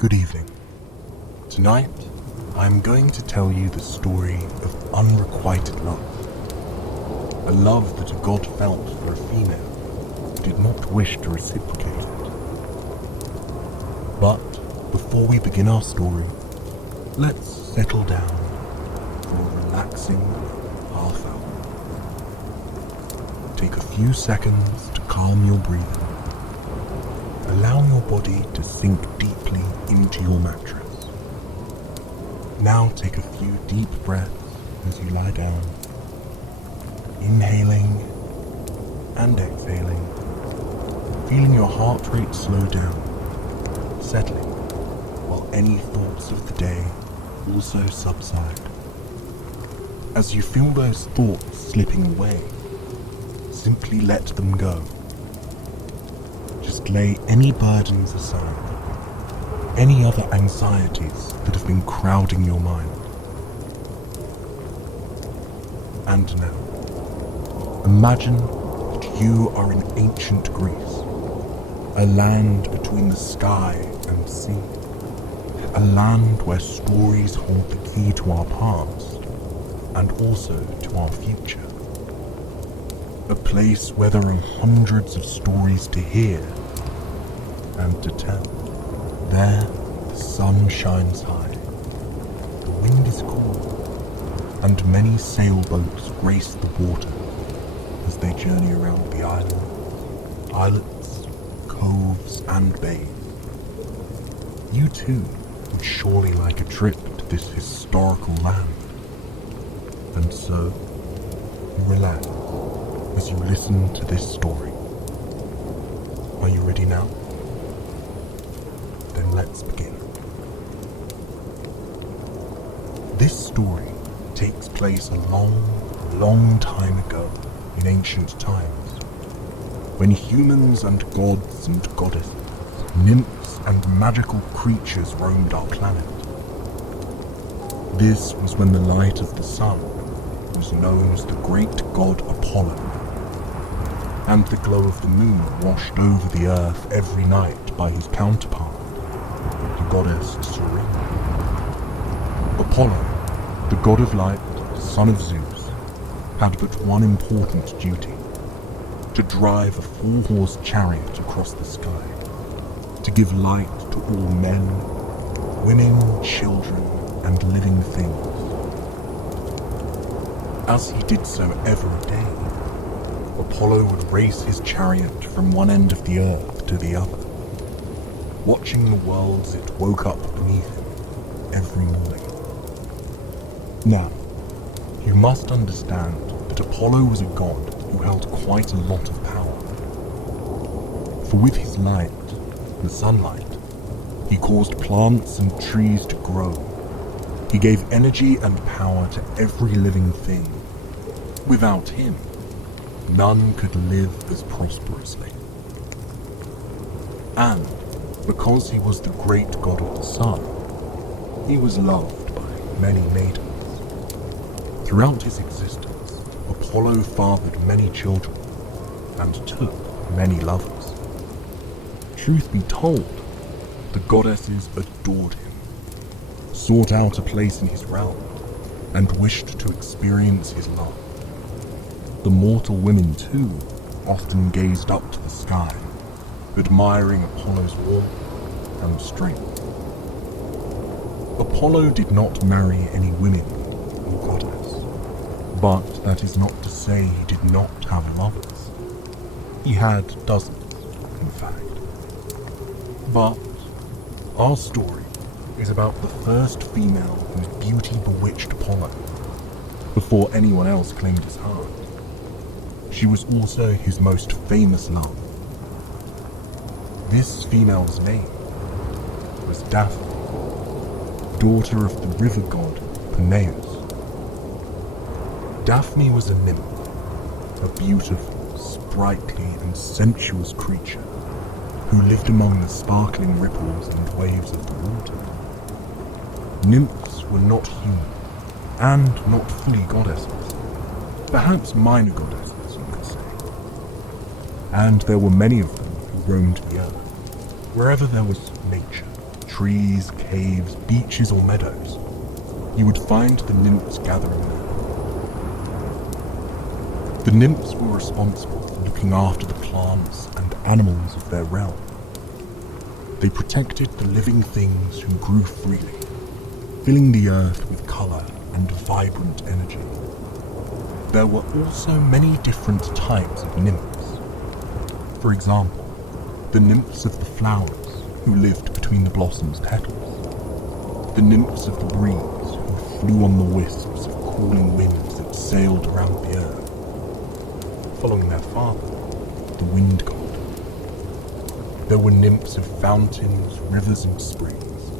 Good evening. Tonight, I'm going to tell you the story of unrequited love. A love that a god felt for a female who did not wish to reciprocate it. But before we begin our story, let's settle down for a relaxing half hour. Take a few seconds to calm your breathing. Allow your body to sink deeply into your mattress. Now take a few deep breaths as you lie down, inhaling and exhaling, feeling your heart rate slow down, settling, while any thoughts of the day also subside. As you feel those thoughts slipping away, simply let them go. Just lay any burdens aside, any other anxieties that have been crowding your mind. And now, imagine that you are in ancient Greece, a land between the sky and sea, a land where stories hold the key to our past and also to our future. A place where there are hundreds of stories to hear and to tell. There, the sun shines high, the wind is cool, and many sailboats grace the water as they journey around the islets, coves, and bays. You too would surely like a trip to this historical land. And so, relax as you listen to this story. Are you ready now? Then let's begin. This story takes place a long time ago in ancient times, when humans and gods and goddesses, nymphs and magical creatures roamed our planet. This was when the light of the sun was known as the great god Apollo, and the glow of the moon washed over the earth every night by his counterpart, the goddess Serene. Apollo, the god of light, son of Zeus, had but one important duty: to drive a 4-horse chariot across the sky, to give light to all men, women, children, and living things. As he did so every day, Apollo would race his chariot from one end of the earth to the other, watching the world as it woke up beneath him every morning. Now, you must understand that Apollo was a god who held quite a lot of power. For with his light, the sunlight, he caused plants and trees to grow. He gave energy and power to every living thing. Without him, none could live as prosperously. And because he was the great god of the sun, he was loved by many maidens. Throughout his existence, Apollo fathered many children and took many lovers. Truth be told, the goddesses adored him, sought out a place in his realm, and wished to experience his love. The mortal women, too, often gazed up to the sky, admiring Apollo's warmth and strength. Apollo did not marry any women or goddess, but that is not to say he did not have lovers. He had dozens, in fact. But our story is about the first female whose beauty bewitched Apollo, before anyone else claimed his heart. She was also his most famous love. This female's name was Daphne, daughter of the river god Peneus. Daphne was a nymph, a beautiful, sprightly, and sensuous creature who lived among the sparkling ripples and waves of the water. Nymphs were not human, and not fully goddesses, perhaps minor goddesses, you could say. And there were many of them who roamed the earth, wherever there was nature, trees, caves, beaches or meadows, you would find the nymphs gathering there. The nymphs were responsible for looking after the plants and animals of their realm. They protected the living things who grew freely, filling the earth with colour and vibrant energy. There were also many different types of nymphs. For example, the nymphs of the flowers, who lived between the blossom's petals. The nymphs of the breeze, who flew on the wisps of cooling winds that sailed around the earth, following their father, the wind god. There were nymphs of fountains, rivers and springs,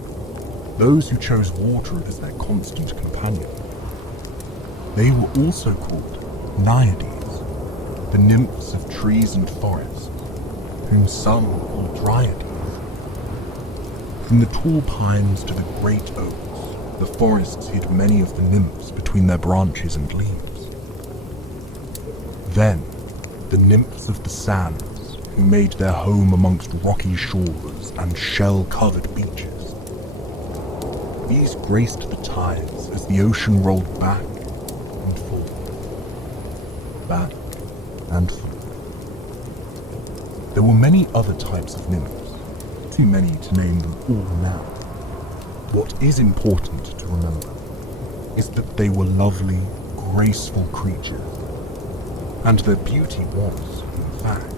those who chose water as their constant companion. They were also called Naiades, the nymphs of trees and forests, whom some call Dryades. From the tall pines to the great oaks, the forests hid many of the nymphs between their branches and leaves. Then, the nymphs of the sands, who made their home amongst rocky shores and shell-covered beaches. These graced the tides as the ocean rolled back and forth, back and forth. There were many other types of nymphs, too many to name them all now. What is important to remember is that they were lovely, graceful creatures, and their beauty was, in fact,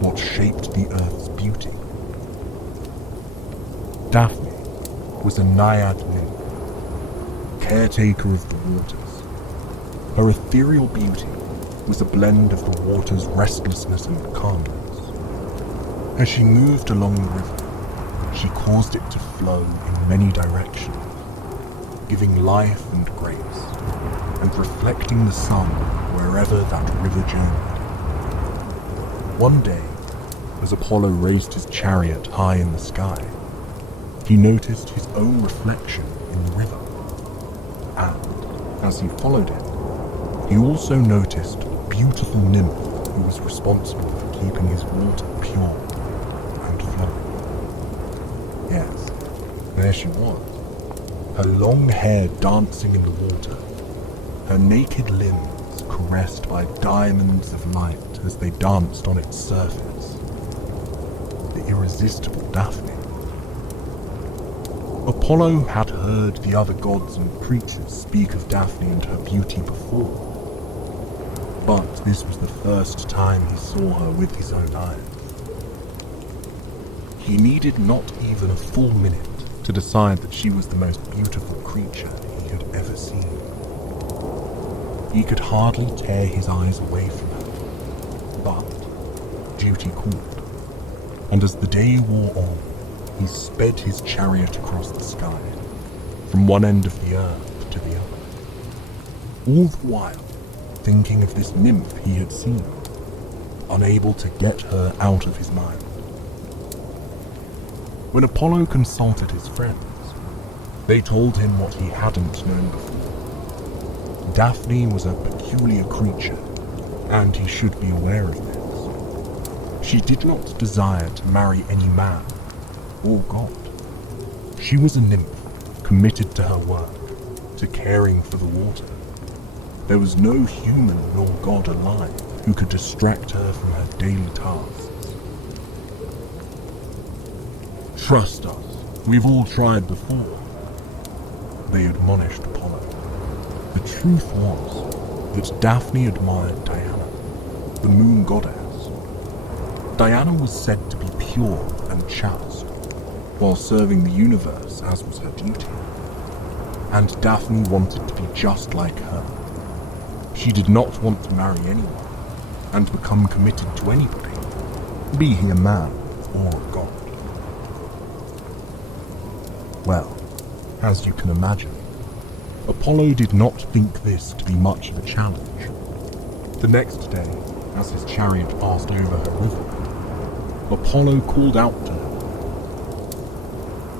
what shaped the earth's beauty. Daphne was a naiad nymph, caretaker of the waters. Her ethereal beauty was a blend of the water's restlessness and calmness. As she moved along the river, she caused it to flow in many directions, giving life and grace, and reflecting the sun wherever that river journeyed. One day, as Apollo raised his chariot high in the sky, he noticed his own reflection in the river, and, as he followed it, he also noticed a beautiful nymph who was responsible for keeping his water pure and flowing. Yes, there she was, her long hair dancing in the water, her naked limbs caressed by diamonds of light as they danced on its surface. The irresistible Daphne. Apollo had heard the other gods and creatures speak of Daphne and her beauty before, but this was the first time he saw her with his own eyes. He needed not even a full minute to decide that she was the most beautiful creature he had ever seen. He could hardly tear his eyes away from her, but duty called, and as the day wore on, he sped his chariot across the sky, from one end of the earth to the other, all the while thinking of this nymph he had seen, unable to get her out of his mind. When Apollo consulted his friends, they told him what he hadn't known before. Daphne was a peculiar creature, and he should be aware of this. She did not desire to marry any man or god. She was a nymph, committed to her work, to caring for the water. There was no human nor god alive who could distract her from her daily tasks. Trust us, we've all tried before, they admonished Apollo. The truth was that Daphne admired Diana, the moon goddess. Diana was said to be pure and chaste, while serving the universe as was her duty. And Daphne wanted to be just like her. She did not want to marry anyone and become committed to anybody, be he a man or a god. Well, as you can imagine, Apollo did not think this to be much of a challenge. The next day, as his chariot passed over her river, Apollo called out to her.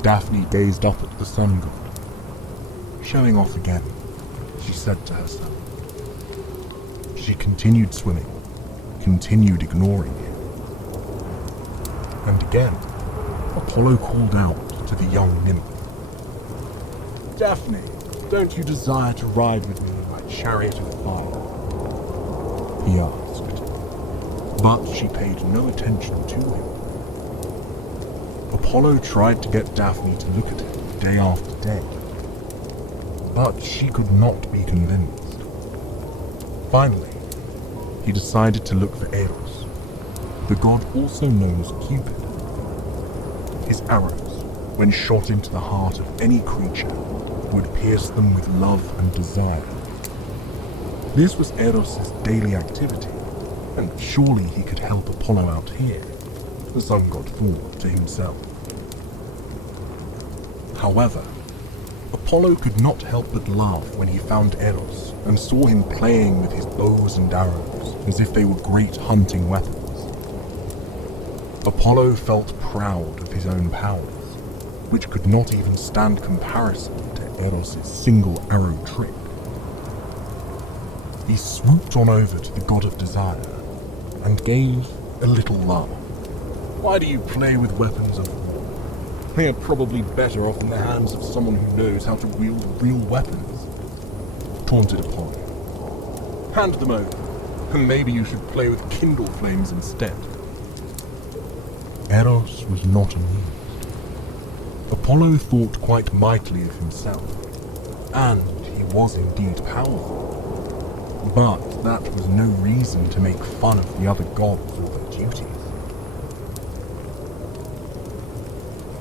Daphne gazed up at the sun god. Showing off again, she said to herself. She continued swimming, continued ignoring him. And again, Apollo called out to the young nymph. "Daphne, don't you desire to ride with me in my chariot of fire?" he asked, but she paid no attention to him. Apollo tried to get Daphne to look at him day after day, but she could not be convinced. Finally, he decided to look for Eros, the god also known as Cupid. His arrows, when shot into the heart of any creature, would pierce them with love and desire. This was Eros' daily activity, and surely he could help Apollo out here, the sun god thought to himself. However, Apollo could not help but laugh when he found Eros and saw him playing with his bows and arrows as if they were great hunting weapons. Apollo felt proud of his own powers, which could not even stand comparison to Eros' single arrow trick. He swooped on over to the god of desire and gave a little laugh. "Why do you play with weapons of war? They are probably better off in the hands of someone who knows how to wield real weapons," taunted Apollo. "Hand them over, and maybe you should play with kindle flames instead." Eros was not amused. Apollo thought quite mightily of himself, and he was indeed powerful. But that was no reason to make fun of the other gods or their duties.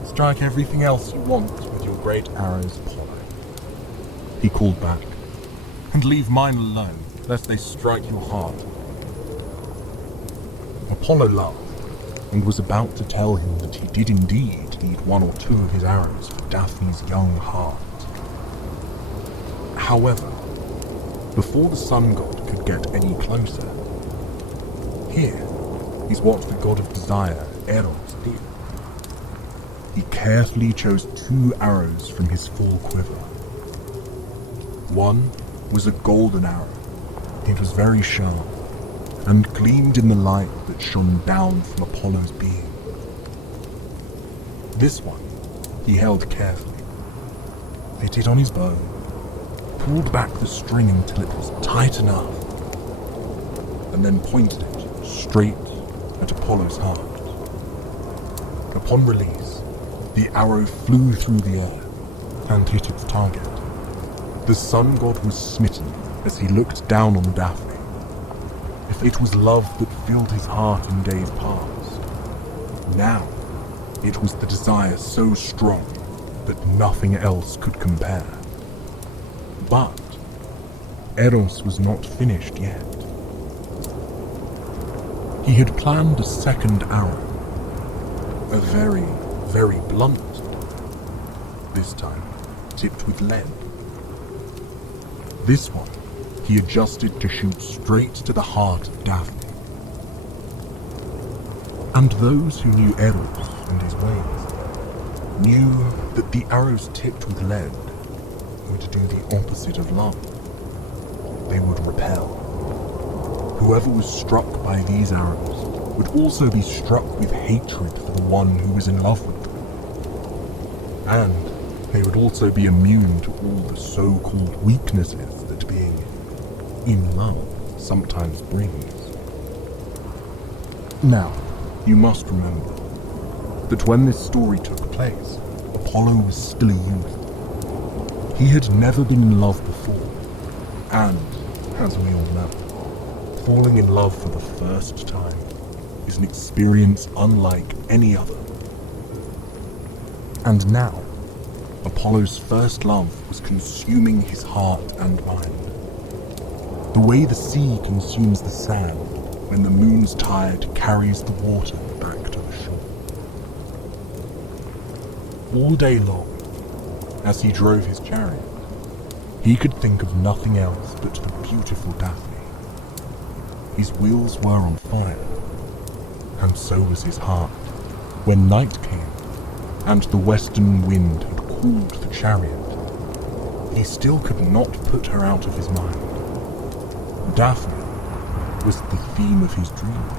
"Strike everything else you want with your great arrows, Apollo," he called back, "and leave mine alone, lest they strike your heart." Apollo laughed, and was about to tell him that he did indeed need one or two of his arrows for Daphne's young heart. However, before the sun god could get any closer, here is what the god of desire, Eros, did. He carefully chose 2 arrows from his full quiver. One was a golden arrow. It was very sharp and gleamed in the light that shone down from Apollo's being. This one he held carefully, fit it on his bow, pulled back the string until it was tight enough, and then pointed it straight at Apollo's heart. Upon release, the arrow flew through the air and hit its target. The sun god was smitten as he looked down on Daphne. If it was love that filled his heart in days past, now it was the desire so strong that nothing else could compare. But Eros was not finished yet. He had planned a second arrow, a very, very blunt, this time tipped with lead. This one he adjusted to shoot straight to the heart of Daphne. And those who knew Eros and his ways knew that the arrows tipped with lead would do the opposite of love. They would repel. Whoever was struck by these arrows would also be struck with hatred for the one who was in love with them. And they would also be immune to all the so-called weaknesses that being in love sometimes brings. Now, you must remember that when this story took place, Apollo was still a youth. He had never been in love before, and, as we all know, falling in love for the first time is an experience unlike any other. And now, Apollo's first love was consuming his heart and mind. The way the sea consumes the sand when the moon's tide carries the water back to the shore. All day long, as he drove his chariot, he could think of nothing else but the beautiful Daphne. His wheels were on fire, and so was his heart. When night came, and the western wind had cooled the chariot, he still could not put her out of his mind. Daphne was the theme of his dreams.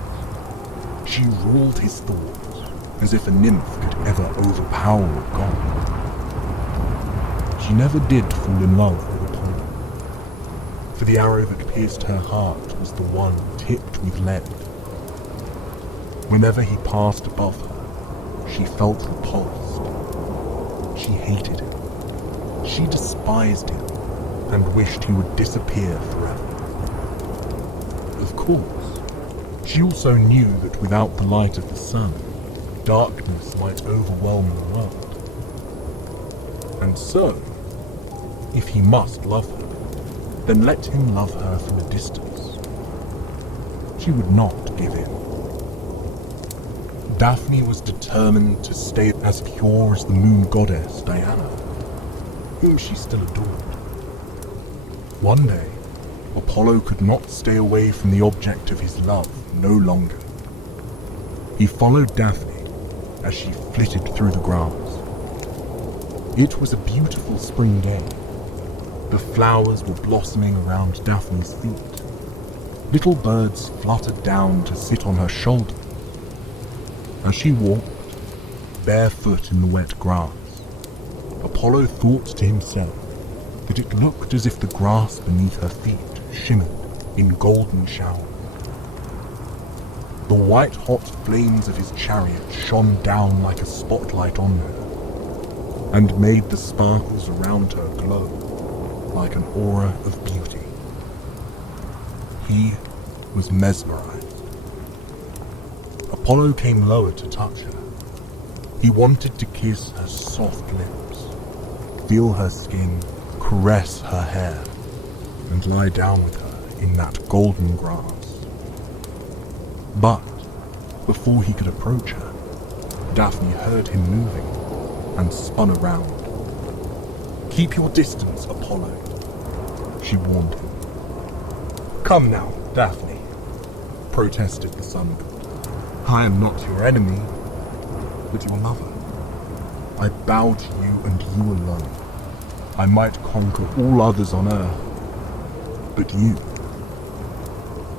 She ruled his thoughts as if a nymph could ever overpower a god. she never did fall in love with Apollo. For the arrow that pierced her heart was the one tipped with lead. Whenever he passed above her, she felt repulsed. She hated him. She despised him and wished he would disappear forever. Of course, she also knew that without the light of the sun, darkness might overwhelm the world. And so, if he must love her, then let him love her from a distance. She would not give in. Daphne was determined to stay as pure as the moon goddess Diana, whom she still adored. One day, Apollo could not stay away from the object of his love no longer. He followed Daphne as she flitted through the grass. It was a beautiful spring day. The flowers were blossoming around Daphne's feet. Little birds fluttered down to sit on her shoulder. As she walked, barefoot in the wet grass, Apollo thought to himself that it looked as if the grass beneath her feet shimmered in golden showers. The white-hot flames of his chariot shone down like a spotlight on her, and made the sparkles around her glow like an aura of beauty. He was mesmerized. Apollo came lower to touch her. He wanted to kiss her soft lips, feel her skin, caress her hair, and lie down with her in that golden grass. But before he could approach her, Daphne heard him moving and spun around. "Keep your distance, Apollo," she warned him. "Come now, Daphne," protested the sun god. "I am not your enemy, but your lover. I bow to you and you alone. I might conquer all others on earth, but you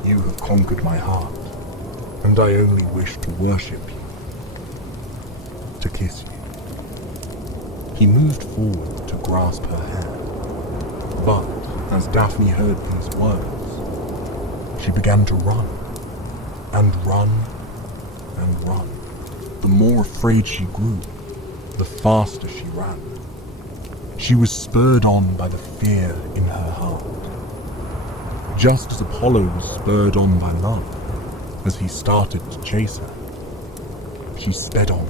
have conquered my heart, and I only wish to worship you, to kiss you." He moved forward to grasp her hand, but as Daphne heard these words, she began to run, and run, and run. The more afraid she grew, the faster she ran. She was spurred on by the fear in her heart, just as Apollo was spurred on by love as he started to chase her. She sped on,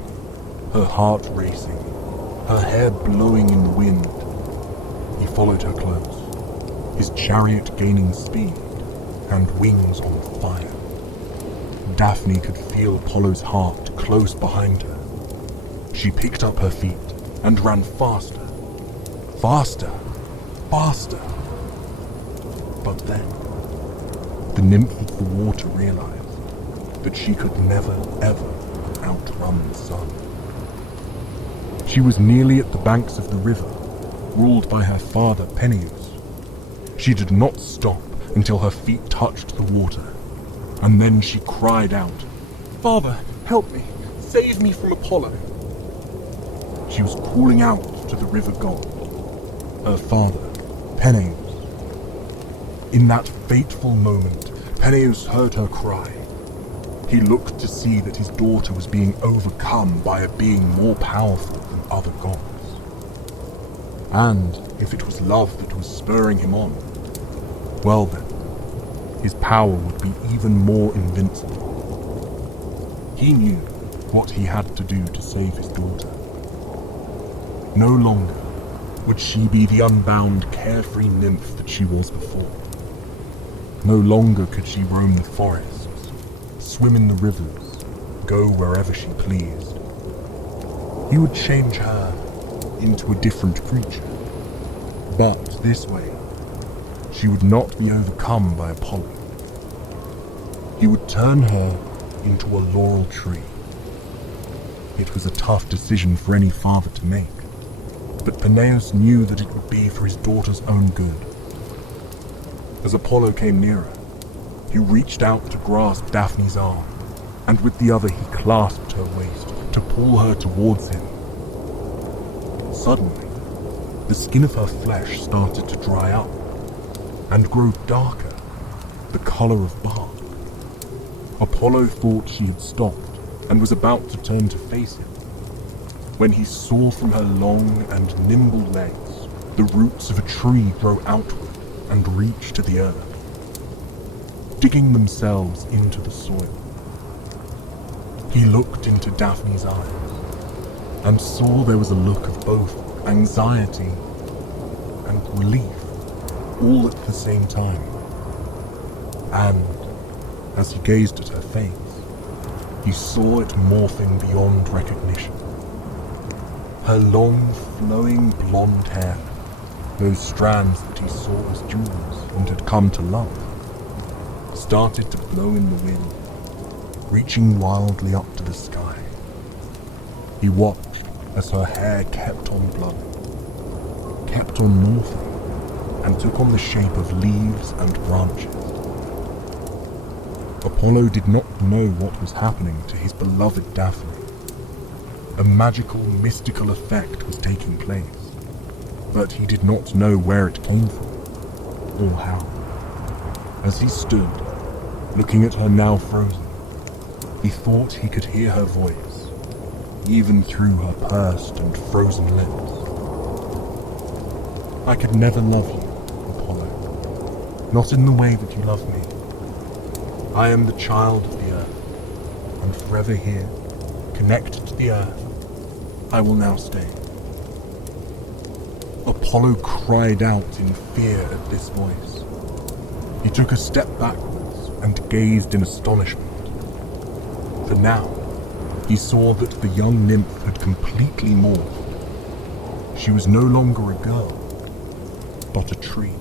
her heart racing, her hair blowing in the wind. He followed her close, his chariot gaining speed and wings on fire. Daphne could feel Apollo's heart close behind her. She picked up her feet and ran faster, faster, faster. But then, the nymph of the water realized that she could never, ever outrun the sun. She was nearly at the banks of the river, ruled by her father, Peneus. She did not stop until her feet touched the water, and then she cried out, "Father, help me! Save me from Apollo!" She was calling out to the river god, her father, Peneus. In that fateful moment, Peneus heard her cry. He looked to see that his daughter was being overcome by a being more powerful than other gods. And if it was love that was spurring him on, well then, his power would be even more invincible. He knew what he had to do to save his daughter. No longer would she be the unbound, carefree nymph that she was before. No longer could she roam the forests, swim in the rivers, go wherever she pleased. He would change her into a different creature. But this way, she would not be overcome by Apollo. He would turn her into a laurel tree. It was a tough decision for any father to make, but Peneus knew that it would be for his daughter's own good. As Apollo came nearer, he reached out to grasp Daphne's arm, and with the other he clasped her waist to pull her towards him. Suddenly, the skin of her flesh started to dry up and grow darker, the color of bark. Apollo thought she had stopped and was about to turn to face him, when he saw from her long and nimble legs the roots of a tree grow outward and reach to the earth, digging themselves into the soil. He looked into Daphne's eyes and saw there was a look of both anxiety and relief, all at the same time. And as he gazed at her face, he saw it morphing beyond recognition. Her long, flowing blonde hair, those strands that he saw as jewels and had come to love, started to blow in the wind, reaching wildly up to the sky. He watched as her hair kept on blowing, kept on morphing, and took on the shape of leaves and branches. Apollo did not know what was happening to his beloved Daphne. A magical, mystical effect was taking place, but he did not know where it came from, or how. As he stood, looking at her now frozen, he thought he could hear her voice, even through her pursed and frozen lips. I could never love you, Apollo, not in the way that you love me. I am the child of the earth, and forever here, connected to the earth, I will now stay. Apollo cried out in fear at this voice. He took a step backwards and gazed in astonishment. For now, he saw that the young nymph had completely morphed. She was no longer a girl, but a tree.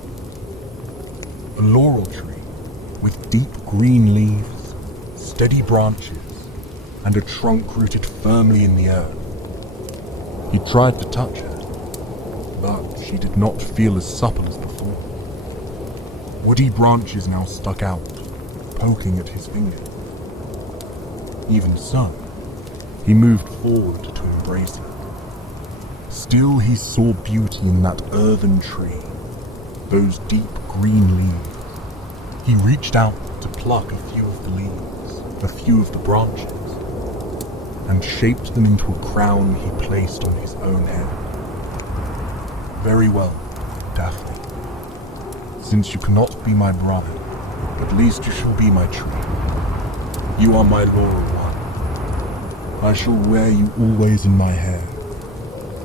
A laurel tree with deep green leaves, steady branches, and a trunk rooted firmly in the earth. He tried to touch her, but she did not feel as supple as before. Woody branches now stuck out, poking at his fingers. Even so, he moved forward to embrace her. Still he saw beauty in that earthen tree, those deep green leaves. He reached out to pluck a few of the leaves, a few of the branches, and shaped them into a crown he placed on his own head. Very well, Daphne. Since you cannot be my bride, at least you shall be my tree. You are my laurel one. I shall wear you always in my hair,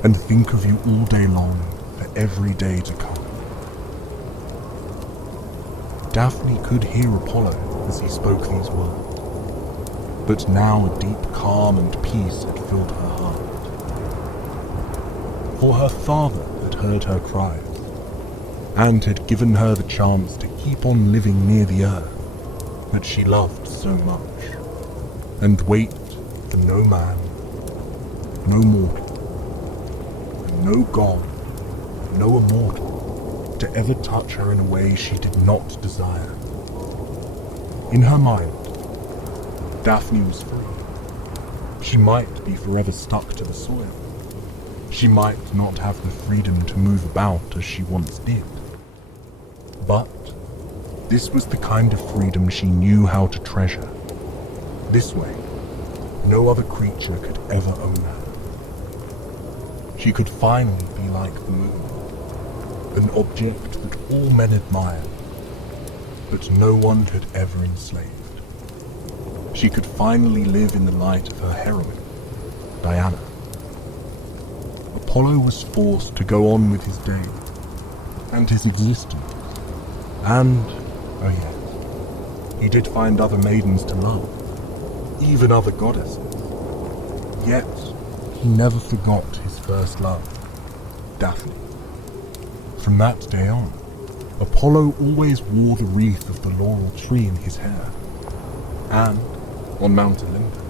and think of you all day long for every day to come. Daphne could hear Apollo as he spoke these words, but now a deep calm and peace had filled her heart. For her father had heard her cries, and had given her the chance to keep on living near the earth that she loved so much, and wait for no man, no mortal, and no god, no immortal, to ever touch her in a way she did not desire. In her mind, Daphne was free. She might be forever stuck to the soil. She might not have the freedom to move about as she once did. But this was the kind of freedom she knew how to treasure. This way, no other creature could ever own her. She could finally be like the moon, an object that all men admired, but no one had ever enslaved. She could finally live in the light of her heroine, Diana. Apollo was forced to go on with his day, and his existence, and, oh yes, he did find other maidens to love, even other goddesses. Yet, he never forgot his first love, Daphne. From that day on, Apollo always wore the wreath of the laurel tree in his hair, and, on Mount Olympus,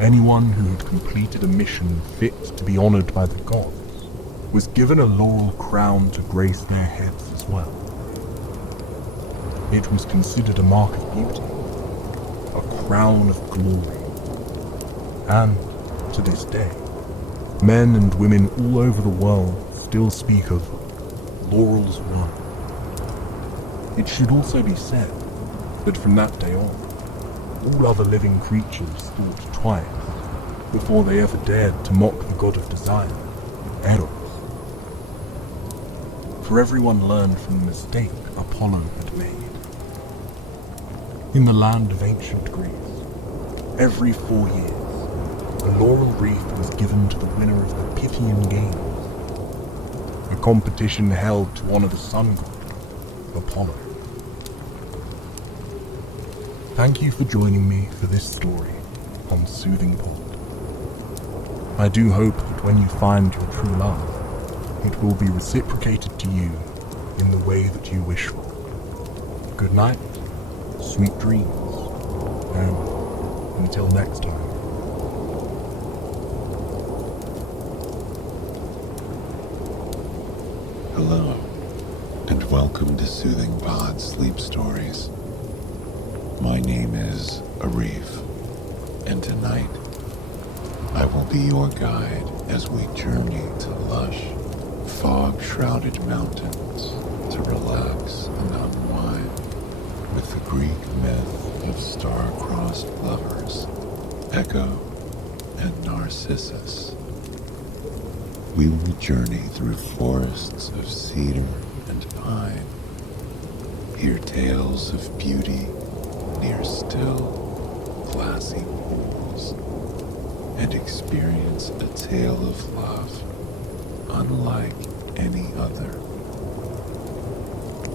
anyone who had completed a mission fit to be honored by the gods was given a laurel crown to grace their heads as well. It was considered a mark of beauty, a crown of glory, and, to this day, men and women all over the world still speak of laurels won. It should also be said that from that day on, all other living creatures thought twice before they ever dared to mock the god of desire, Eros. For everyone learned from the mistake Apollo had made. In the land of ancient Greece, every 4 years, a laurel wreath was given to the winner of the Pythian Games, a competition held to honor the sun god, Apollo. Thank you for joining me for this story on Soothing Pod. I do hope that when you find your true love, it will be reciprocated to you in the way that you wish for. Good night, sweet dreams, and until next time. Hello, and welcome to Soothing Pod Sleep Stories. My name is Arif, and tonight I will be your guide as we journey to lush, fog-shrouded mountains to relax and unwind with the Greek myth of star-crossed lovers, Echo and Narcissus. We will journey through forests of cedar and pine, hear tales of beauty near still, glassy pools, and experience a tale of love unlike any other.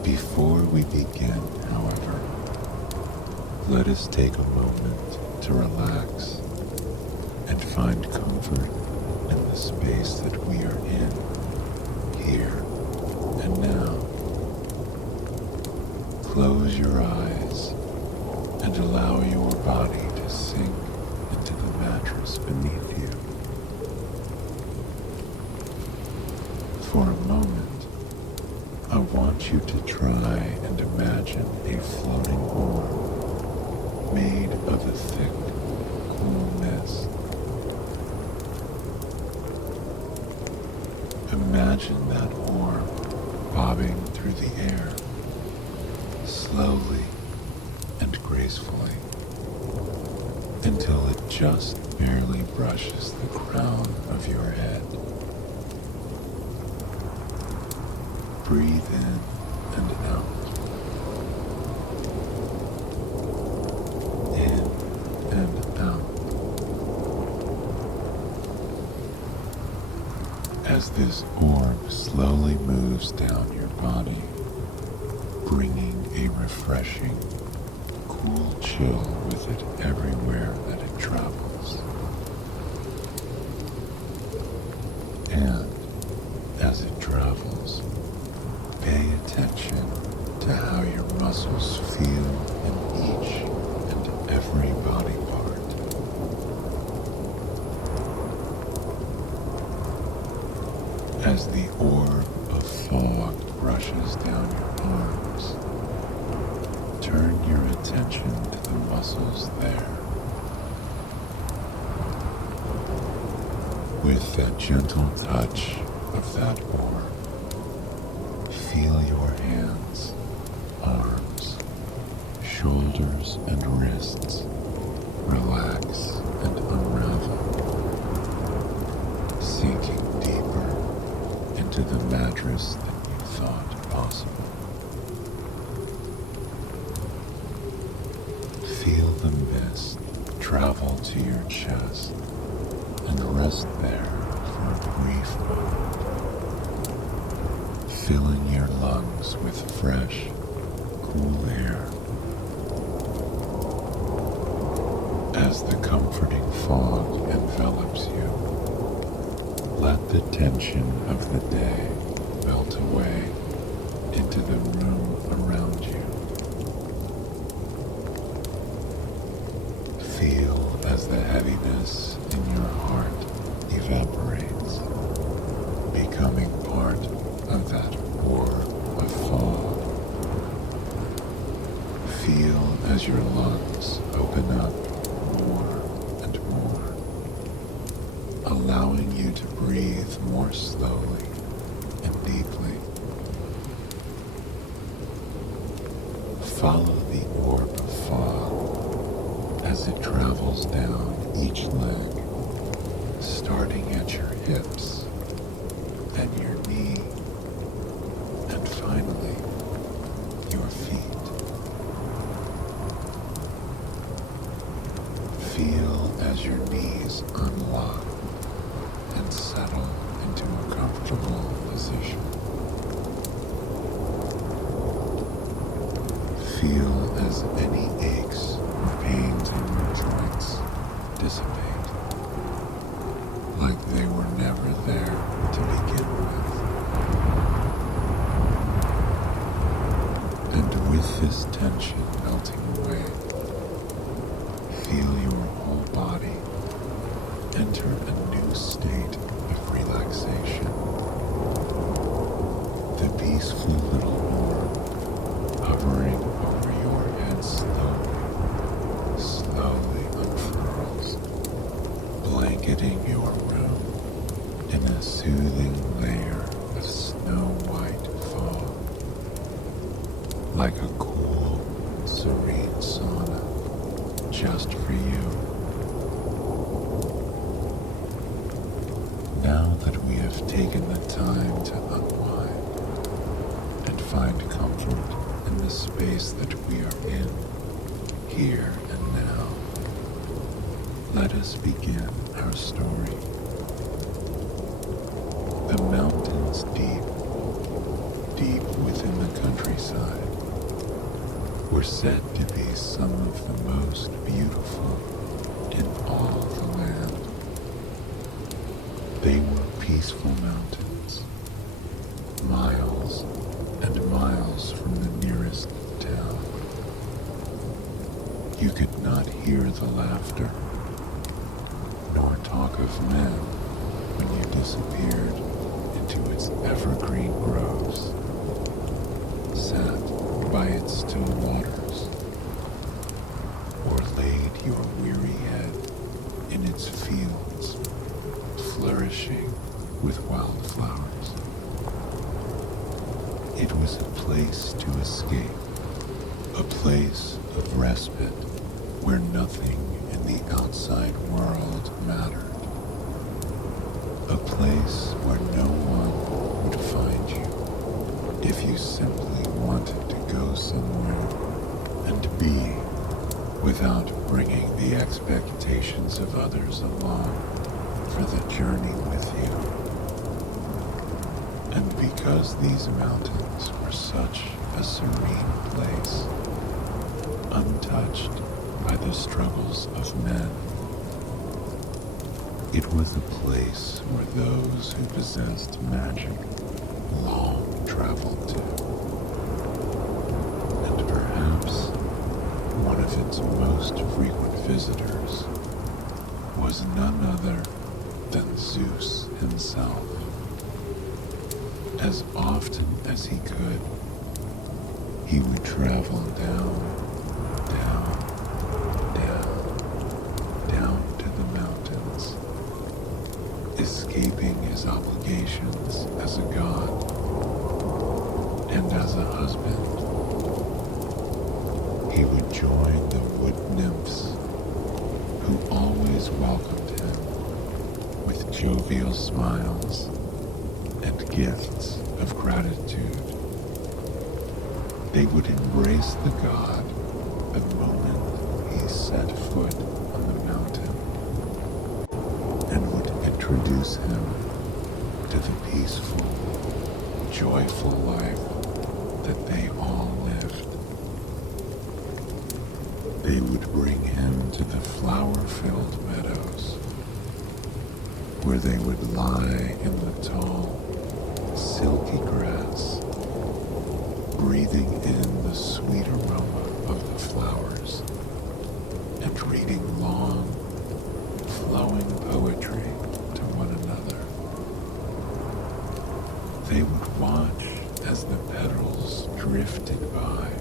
Before we begin, however, let us take a moment to relax and find comfort in the space that we are in, here and now. Close your eyes and allow your body to sink into the mattress beneath you. For a moment, I want you to try and imagine a floating orb made of a thick, cool mist. Imagine that orb bobbing through the air, slowly and gracefully, until it just barely brushes the crown of your head. Breathe in and out. In and out. As this orb slowly moves down your body, bringing a refreshing, cool chill with it everywhere that it travels. And as it travels, pay attention to how your muscles feel in each and every body part. As the orb of fog brushes down your arms, turn your attention to the muscles there. With that gentle touch of that orb, feel your hands, arms, shoulders, and wrists relax and unravel, sinking deeper into the mattress than you thought possible. Feel the mist travel to your chest and rest there for a brief moment, filling your lungs with fresh, cool air. As the comforting fog envelops you, let the tension of the day melt away into the room around you. Feel as the heaviness in your heart evaporates, becoming part of that orb of fog. Feel as your lungs open up more and more, allowing you to breathe more slowly deeply. Follow the orb of fog as it travels down each leg, starting at your hips, then your knee, and finally your feet. Feel as your knees unlock and settle into a comfortable position. Feel as any aches or pains in your joints dissipate, like they were never there to begin with. And with this tension melting away, feel your whole body enter a new state of relaxation. The peaceful little orb hovering over your head slowly unfurls, blanketing your room in a soothing layer of snow-white fog, like a cool, serene sauna just for you. Now that we have taken the time to unwind and find comfort in the space that we are in, here and now, let us begin our story. The mountains deep within the countryside, were said to be some of the most beautiful in all the land. They were peaceful mountains, miles and miles from the nearest town. You could not hear the laughter, nor talk of men when you disappeared into its evergreen groves, sat by its still waters, or laid your weary head in its fields, flourishing with wildflowers. It was a place to escape, a place of respite where nothing in the outside world mattered, a place where no one would find you if you simply wanted to go somewhere and be without bringing the expectations of others along for the journey with you. And because these mountains were such a serene place, untouched by the struggles of men, it was a place where those who possessed magic long traveled to. And perhaps one of its most frequent visitors was none other than Zeus himself. As often as he could, he would travel down to the mountains, escaping his obligations as a god and as a husband. He would join the wood nymphs, who always welcomed him with jovial smiles and gifts of gratitude. They would embrace the god the moment he set foot on the mountain, and would introduce him to the peaceful, joyful life that they all lived. They would bring him to the flower-filled meadows, where they would lie in the tall, silky grass, breathing in the sweet aroma of the flowers, and reading long, flowing poetry to one another. They would watch as the petals drifted by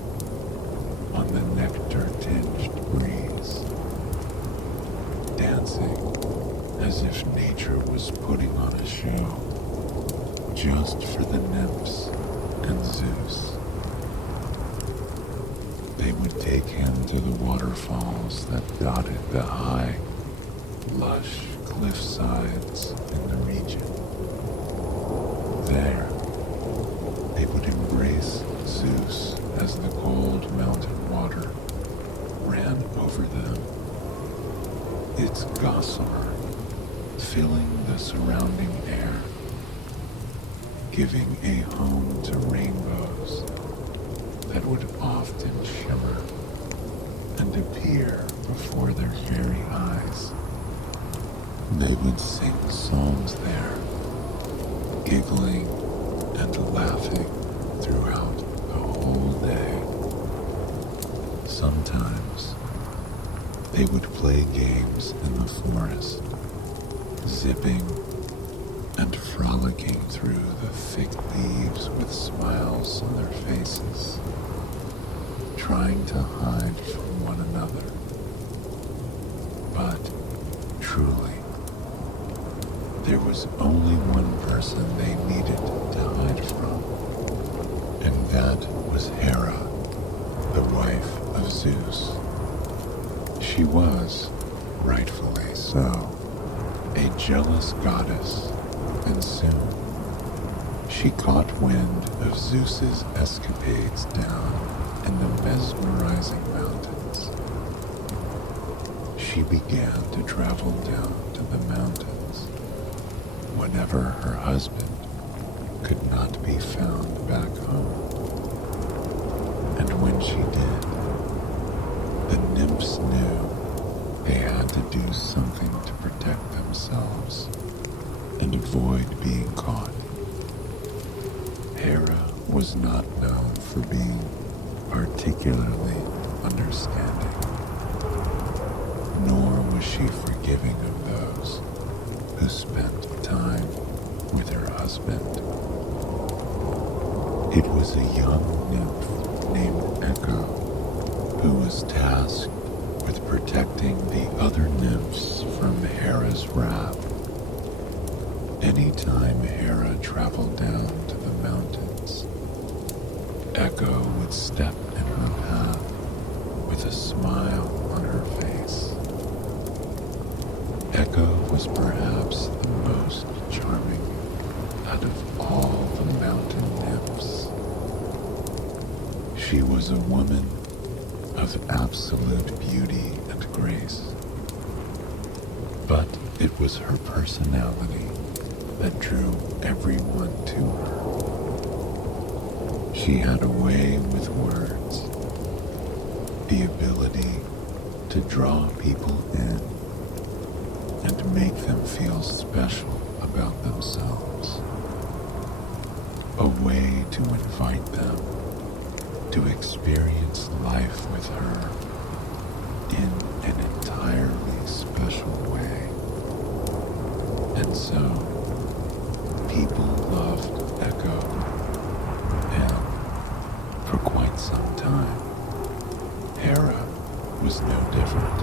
on the nectar-tinged breeze, dancing as if nature was putting on a show, just for the nymphs and Zeus. They would take him to the waterfalls that dotted the high, lush cliff sides in the region. There, they would embrace Zeus as the cold mountain water ran over them, its gossamer filling the surrounding air, giving a home to rainbows that would often shimmer and appear before their fairy eyes. They would sing songs there, giggling and laughing throughout the whole day. Sometimes they would play games in the forest, zipping and frolicking through the thick leaves with smiles on their faces, trying to hide from one another. But truly, there was only one person they needed to hide from, and that was Hera, the wife of Zeus. She was, rightfully so, a jealous goddess, and soon she caught wind of Zeus's escapades down in the mesmerizing mountains. She began to travel down to the mountains whenever her husband could not be found back home. And when she did, the nymphs knew they had to do something to protect themselves and avoid being caught. Hera was not known for being particularly understanding, nor was she forgiving of those who spent time with her husband. It was a young nymph named Echo who was tasked with protecting the other nymphs from Hera's wrath. Anytime Hera traveled down to the mountains, Echo would step in her path with a smile on her face. Echo was perhaps the most charming out of all the mountain nymphs. She was a woman of absolute beauty and grace, but it was her personality that drew everyone to her. She had a way with words, the ability to draw people in and make them feel special about themselves, a way to invite them to experience life with her in an entirely special way. And so, people loved Echo, and for quite some time, Hera was no different.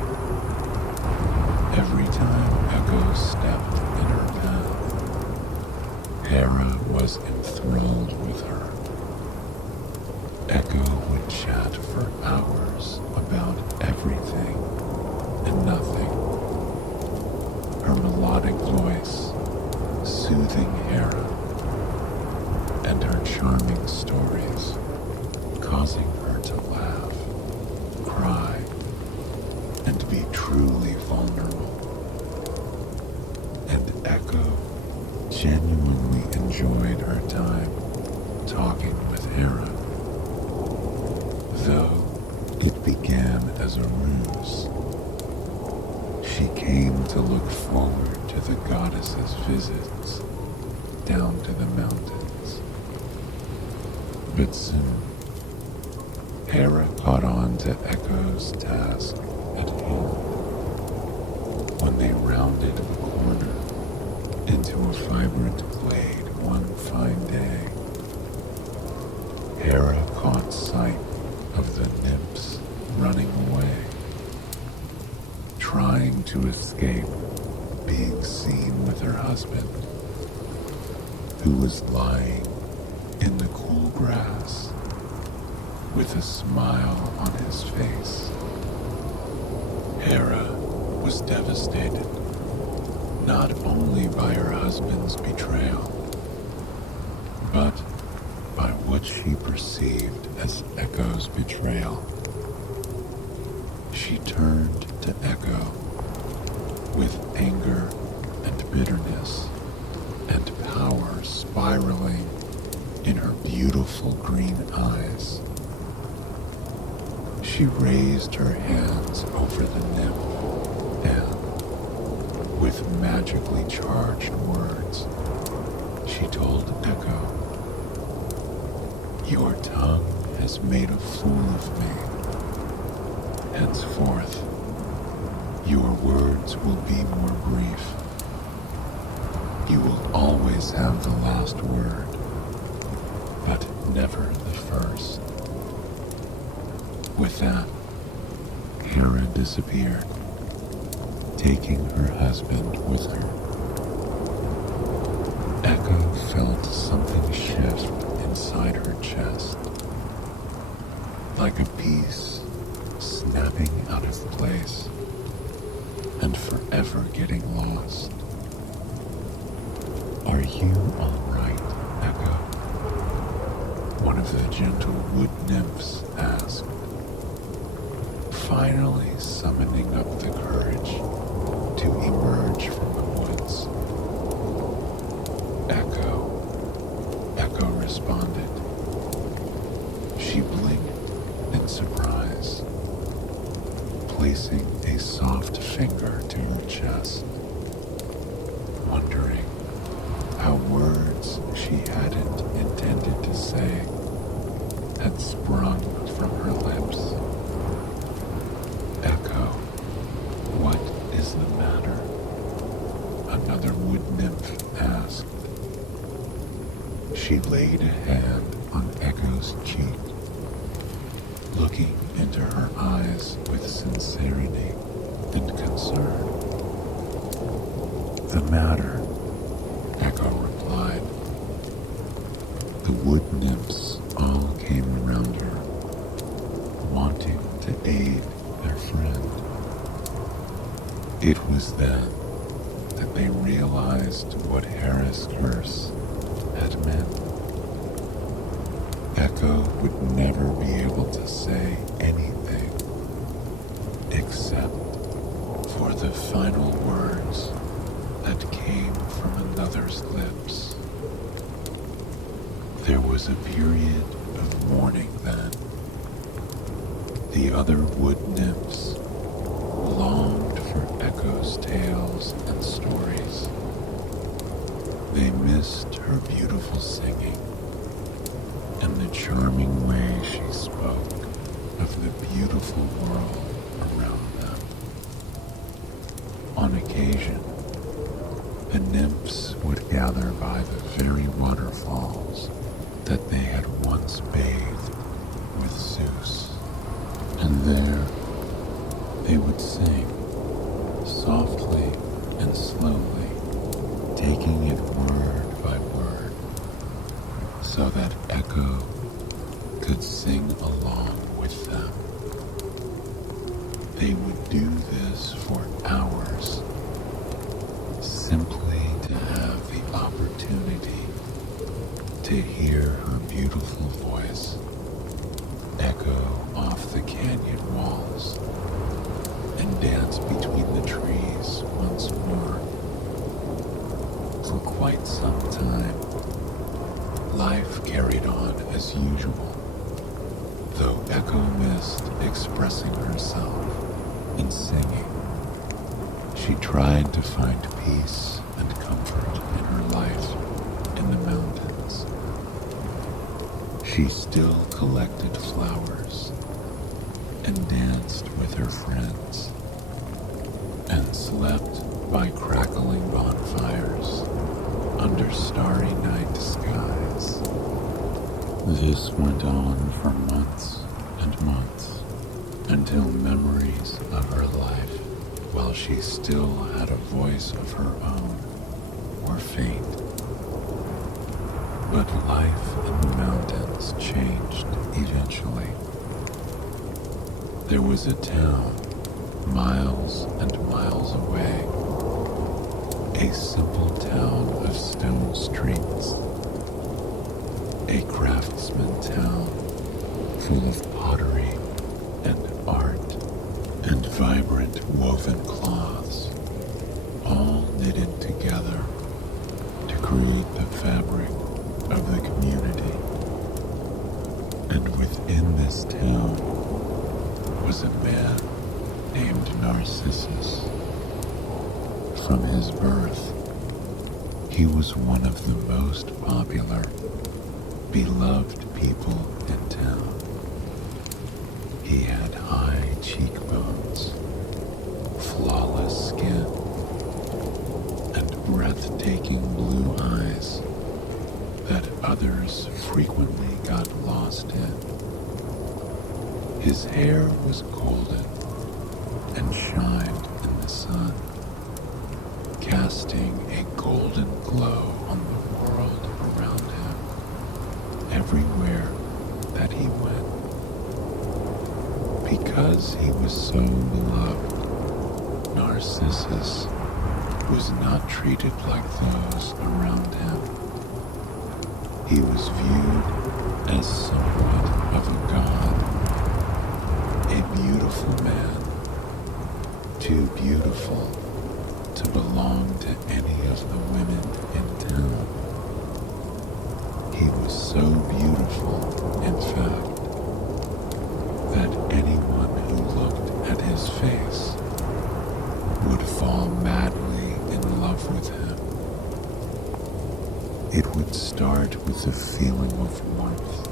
Every time Echo stepped in her path, Hera was enthralled with her. Echo would chat for hours about everything and nothing. Her melodic voice soothing Hera, and her charming stories causing her to laugh, cry, and be truly vulnerable. And Echo genuinely enjoyed her time talking with Hera, though it began as a ruse. She came to look forward to the goddess's visits down to the mountains. But soon, Hera caught on to Echo's task at hand when they rounded a corner into a vibrant glade one fine day. Hera caught sight of the nymphs running away, trying to escape being seen with her husband. who was lying in the cool grass with a smile on his face. Hera was devastated, not only by her husband's betrayal, but by what she perceived as Echo's betrayal. She turned to Echo with anger and bitterness and power spiraling in her beautiful green eyes. She raised her hands over the nymph and, with magically charged words, she told Echo, "Your tongue has made a fool of me. Henceforth, your words will be more brief. You will always have the last word, but never the first." With that, Hera disappeared, taking her husband with her. Echo felt something shift inside her chest, like a piece snapping out of place and forever getting lost. "Are you all right, Echo?" one of the gentle wood nymphs asked, finally summoning up the courage to emerge from the woods. Echo responded. She blinked in surprise, placing a soft finger to her chest, wondering how words she hadn't intended to say had sprung from her lips. "Echo, what is the matter?" another wood nymph asked. She laid a hand on Echo's cheek, looking into her eyes with sincerity and concern. "The matter," Echo replied. The wood nymphs all came around her, wanting to aid their friend. It was then that they realized what Hera's curse had meant. Echo would never be able to say anything except for the final words that came from another's lips. There was a period of mourning then. The other wood nymphs longed for Echo's tales and stories. They missed her beautiful singing and the charming way she spoke of the beautiful world around them. On occasion, the nymphs would gather by the very waterfalls that they had once bathed with Zeus, and there they would sing, softly and slowly, taking it word by word, so that Echo could sing along with them. They would do this for hours, simply to have the opportunity to hear her beautiful voice echo off the canyon walls and dance between the trees once more. For quite some time, life carried on as usual, though Echo missed expressing herself in singing. She tried to find peace and comfort in her life in the mountains. She still collected flowers and danced with her friends and slept by crackling bonfires under starry night skies. This went on for months and months, until memories of her life, while she still had a voice of her own, were faint. But life in the mountains changed eventually. There was a town miles and miles away, a simple town of stone streets, a craftsman town full of pottery and art and vibrant woven cloths, all knitted together to create the fabric of the community. And within this town was a man named Narcissus. From his birth, he was one of the most popular, beloved people in town. He had high cheekbones, flawless skin, and breathtaking blue eyes that others frequently got lost in. His hair was golden and shined in the sun, casting a golden glow on the world around him everywhere that he went. Because he was so beloved, Narcissus was not treated like those around him. He was viewed as somewhat of a god, a beautiful man, too beautiful to belong to any of the women in town. He was so beautiful, in fact, that anyone who looked at his face would fall madly in love with him. It would start with a feeling of warmth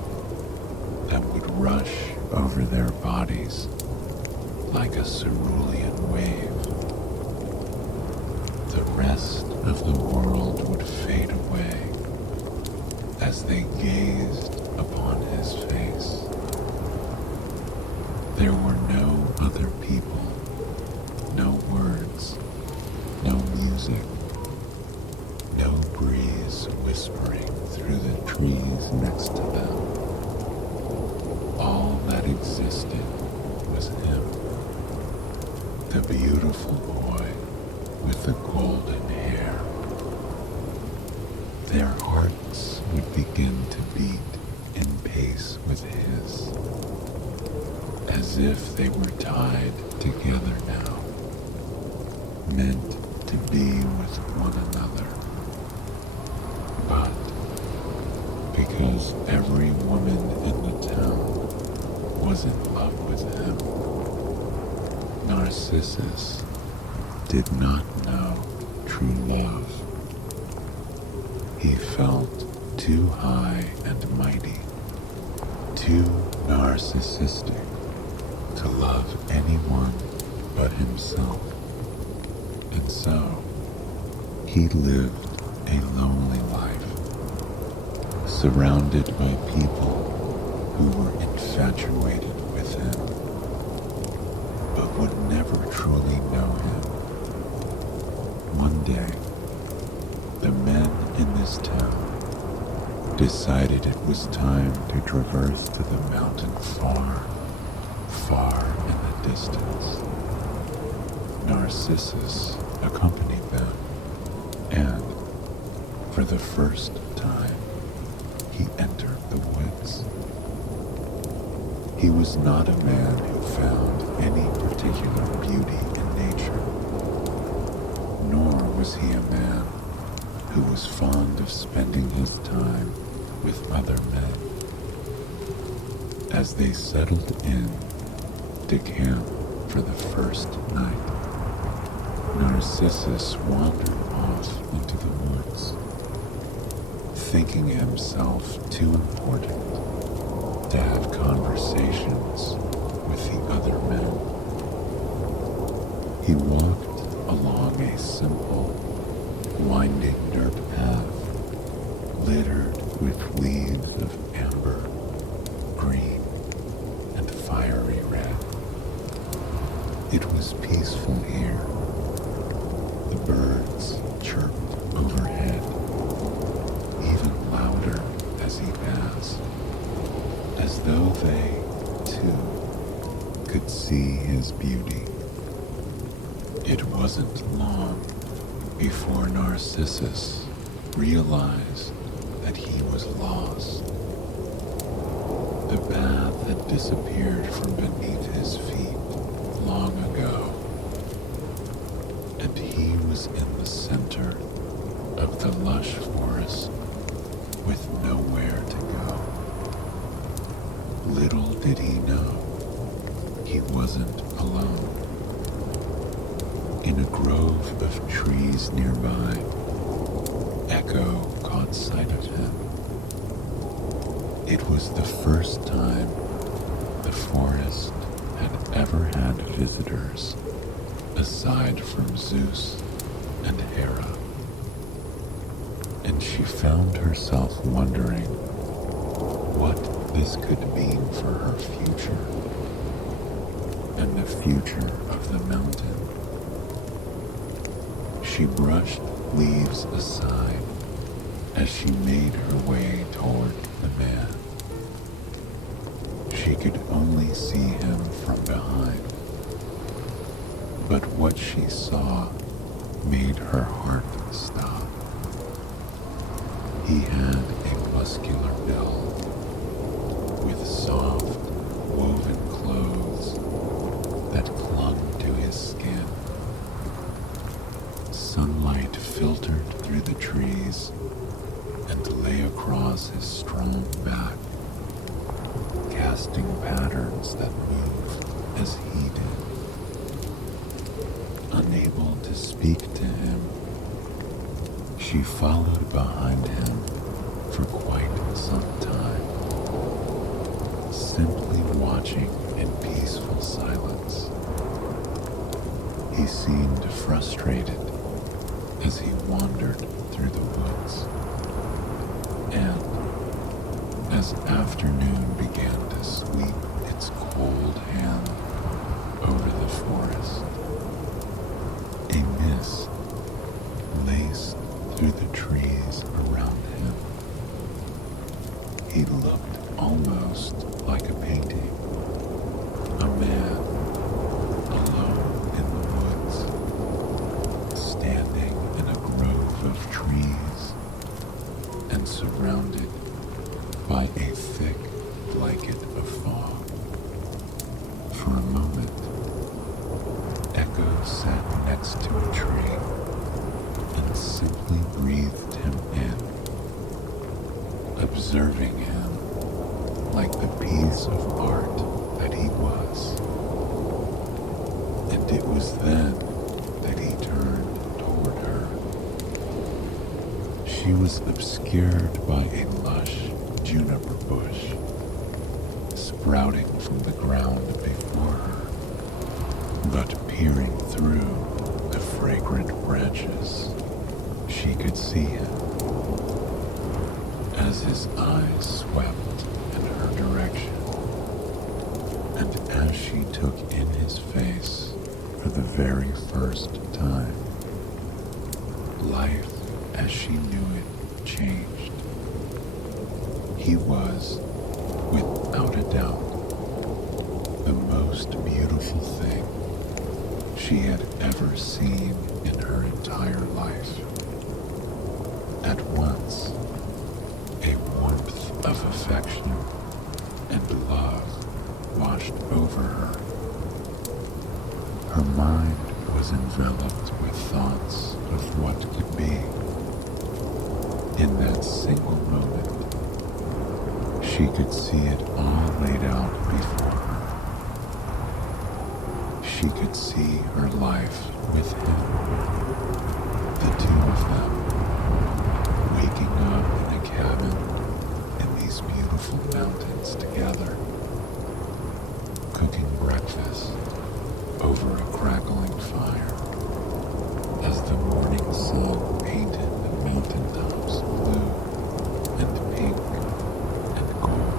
that would rush over their bodies like a cerulean wave. The rest of the world would fade away as they gazed upon his face. There were no other people, no words, no music, no breeze whispering through the trees next to them. All that existed was him, the beautiful boy with the golden hair. Their hearts would begin to beat in pace with his, as if they were tied together now, meant to be with one another. But because every woman in the town was in love with him, Narcissus did not know true love. He felt too high and mighty, too narcissistic to love anyone but himself. And so, he lived a lonely life, surrounded by people who were infatuated with him, but would never truly know him. One day, the men in this town decided it was time to traverse to the mountain far, far in the distance. Narcissus accompanied them, and for the first time, he entered the woods. He was not a man who found any particular beauty in nature, nor was he a man who was fond of spending his time with other men. As they settled in to camp for the first night, Narcissus wandered off into the woods, thinking himself too important to have conversations with the other men. He walked along a simple, winding dirt path littered with leaves of amber, green, and fiery red. It was peaceful here. The birds chirped overhead, even louder though they, too, could see his beauty. It wasn't long before Narcissus realized that he was lost. The path had disappeared from beneath his feet long ago, and he was in the center of the lush forest with nowhere to go. Little did he know, he wasn't alone. In a grove of trees nearby, Echo caught sight of him. It was the first time the forest had ever had visitors aside from Zeus and Hera. And she found herself wondering what this could mean for her future and the future of the mountain. She brushed leaves aside as she made her way toward the man. She could only see him from behind, but what she saw made her heart stop. He had a muscular build with soft, woven clothes that clung to his skin. Sunlight filtered through the trees and lay across his strong back, casting patterns that moved as he did. Unable to speak to him, she followed behind him for quite some time, simply watching in peaceful silence. He seemed frustrated as he wandered through the woods. And as afternoon began to sweep its cold hand over the forest, a mist laced through the trees around him. He looked almost like a painting, a man alone in the woods, standing in a grove of trees and surrounded by a thick blanket of fog. For a moment, Echo sat next to a tree and simply breathed him in, observing him like the piece of art that he was. And it was then that he turned toward her. She was obscured by a lush juniper bush sprouting from the ground before her, but peering through the fragrant branches, she could see him. As his eyes swept in her direction, and as she took in his face for the very first time, life as she knew it changed. He was, without a doubt, the most beautiful thing she had ever seen in her entire life. At once, a warmth of affection and love washed over her. Her mind was enveloped with thoughts of what could be. In that single moment, she could see it all laid out before her. She could see her life with him, the two of them, waking up in a cabin in these beautiful mountains together, cooking breakfast over a crackling fire as the morning sun painted the mountaintops blue and pink and gold.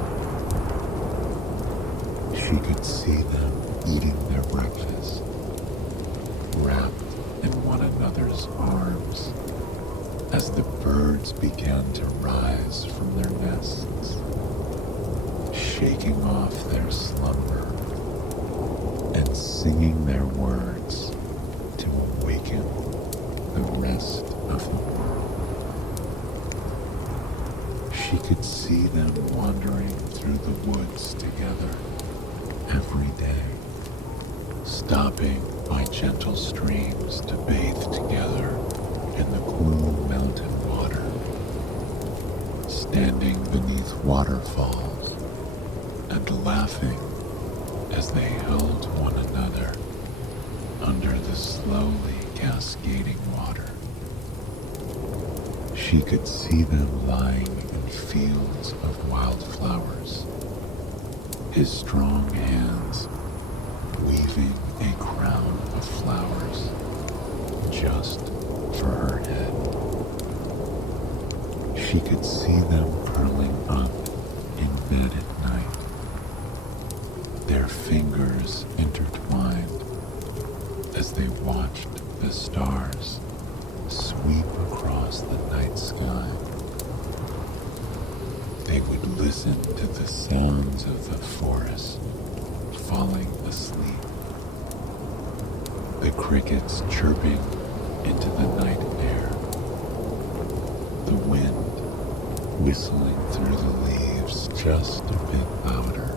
She could see them eating their breakfast, wrapped in one another's arms as the birds began to rise from their nests. She shaking off their slumber and singing their words to awaken the rest of the world. She could see them wandering through the woods together every day, stopping by gentle streams to bathe together in the cool mountain water, standing beneath waterfalls and laughing as they held one another under the slowly cascading water. She could see them lying in fields of wildflowers, his strong hands weaving a crown of flowers just for her head. She could see them curling up in bed at night, their fingers intertwined as they watched the stars sweep across the night sky. They would listen to the sounds of the forest falling asleep, the crickets chirping into the night air, the wind whistling through the leaves just a bit louder,